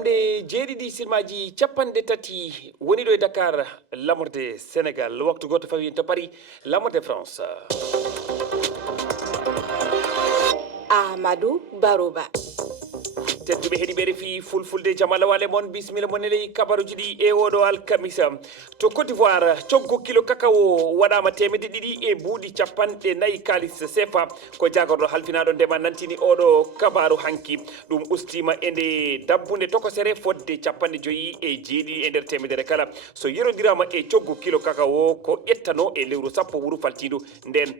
ƴamde jeeɗiɗi silmaji capanɗe tati woni ɗo e Dakar lamorde Sénégal waktu goto fawi to Paris lamorde France. Amadou Baroba tedduɓe heeɗiɓe refi fulfulde jamala wale mon bisimilla mon eley kabaruji ɗi e oɗo alkamisa to Côte d'Ivoire coggo kilo kakao waɗama temedde ɗiɗi e buuɗi capanɗe nayyi kalis CFA ko jagorɗo halfinaɗo ndema nantini oɗo kabaru hanki ɗum ustima e nde dabbunde tokosere fodde capanɗe joyyi e jeeɗiɗi e nder temedere kala so yerodirama e coggo kilo kakao ko ƴettano e lewru sappo wuro faltidu nden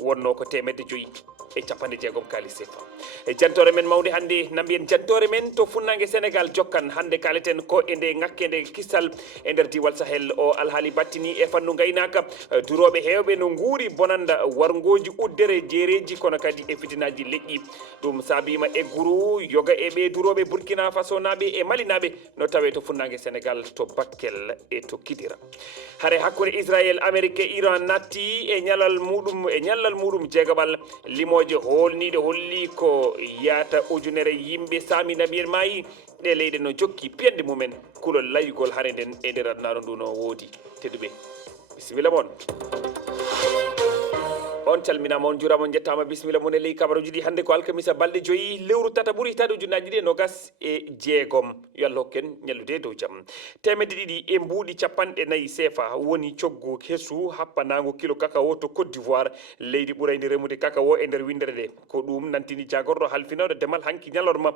wonno ko temedde joyyi e capanɗe jeegom kalis CFA e jantore men mawde hannde nambiyen jantore men to funnague Sénégal jokkan hannde kaleten ko e nde ŋakkede kissal e nder diwal Sahel o alhaali battini e fannu gaynaka duroɓe hewɓe no guuri bonanda wargoji uddere jeereji kono kadi e fitinaji leƴƴi ɗum saabima e guru yoga e ɓe duroɓe Burkina Faso naɓe e Mali naɓe no tawe to funnague Sénégal to Bakel e to Kidira hare hakkude Israël Amérique e Iran natti e ñallal muɗum jeegaɓal limoje holniɗe holli ko yata ujunere yimɓe sami nabiyen mayi ɗe leyɗe no jokki piyande mumen kulol layugol hare nden e nder adnaro ndu no woodi tedduɓe bisimilla moon on calminama on juurama on jettama bisimilla mon e ley kabaruji ɗi hannde ko alkamisa balɗe joyyi lewru tata ɓuuri hitade ujunnaji ɗi e nogas e jeegom yo Allah hokken ñallude dow jaam temedde ɗiɗi e mbuuɗi capanɗe nayyi CFA woni coggu hesu happanago kilo kakao to Côte d'Ivoire leydi ɓuraydi remude kakao e nder windere nde ko ɗum nantini jagorɗo halfinoɗo demal hanki ñalorma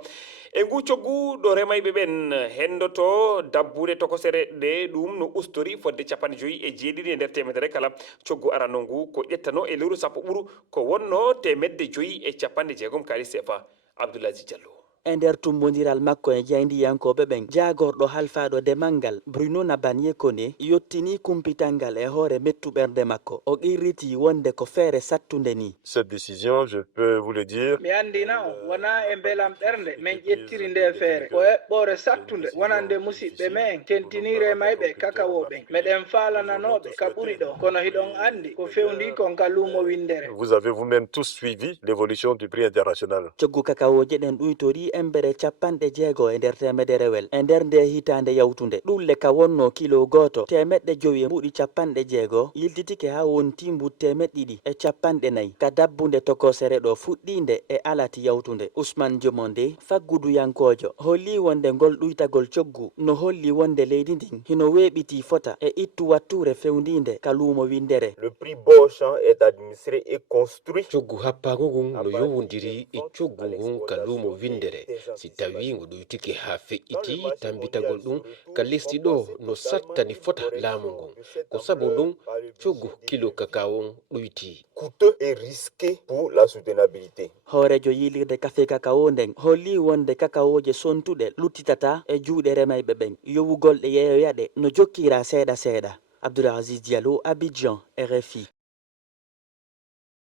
e ngu coggu ɗo remayɓe ɓen hendoto dabbude tokosere ɗe ɗum no ustori fodde capanɗe joyyi e jeeɗiɗi e nder temedere kala coggu arano ngu ko ƴettano e lewru sappo ɓuru ko wonno temedde joyyi e capanɗe jeegom kalis CFA Abdoulaye Diallo e nder tumbodiral makko e jeydiyankoɓe ɓen jagorɗo halfaɗo demal ngal Bruno Nabanye Koné yettini kumpital ngal e hoore mettuɓerde makko o qirriti wonde ko feere sattude ni. Cette décision, je peux vous le dire, mi andina on wona e beelam ɓernde min ƴettiri nde feere ko heɓɓore sattude wonande musidɓe men tentinire mayɓe kakao ɓen meɗen faalananoɓe ka ɓuri ɗo kono hiɗon andi ko fewndi kon ka luumo windere. vous avez vous-même tous suivi l'évolution du prix international. coggu kakaoje ɗen ɗuytori embere capanɗe jeego e nder temederewel e nder nde hitande yawtunde ɗulle ka wonno kilo goto temeɗɗe joyi e mbuɗi capanɗe jeego yilditike ha wonti mbud temeɗɗe ɗiɗi e capanɗe nayyi ka dabbunde tokosere ɗo fuɗɗinde e alati yawtunde. Ousmane Diomonde fagguduyankojo holli wonde ngol ɗuytagol coggu no holli wonde leydi ndin hino weeɓiti fota e ittu watture fewndinde ka luumo windere. Le prix Beauchamp est administré et construit. coggu happago ngun no yowodiri e coggu ngun ka luumo windere si tawi ngo ɗuytike ha feƴƴiti tambitagol ɗum ka lesdi ɗo no sattani fota laamu ngun ko sabu ɗum coggu kilo kakao ɗuyti Coûteux et risqué pour la soutenabilité. hoorejo yilirde kafe kakao nden holli wonde kakaoje sontuɗe luttitata e juuɗe remayɓe ɓen yowugol ɗe yeeyoyaɗe no jokkira seeɗa seeɗa. Abdoulaziz Diallo, Abidjan, RFI.